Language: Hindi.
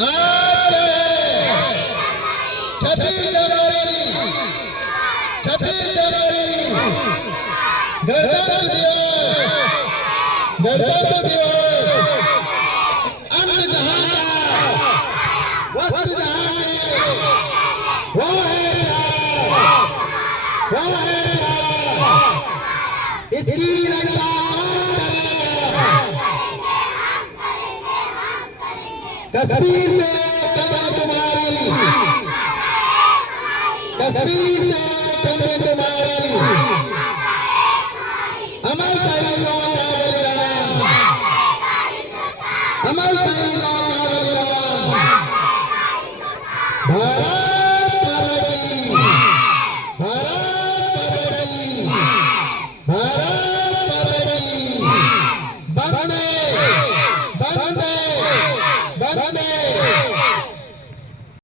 आज के 26 जनवरी गणतंत्र दिवस अन्य जहां का वस्त्र जहां के वो है इसकी रक्षा कश्मीर से कन्याकुमारी, कश्मीर से कन्याकुमारी, अमर शहीदों का बलिदान, अमर शहीदों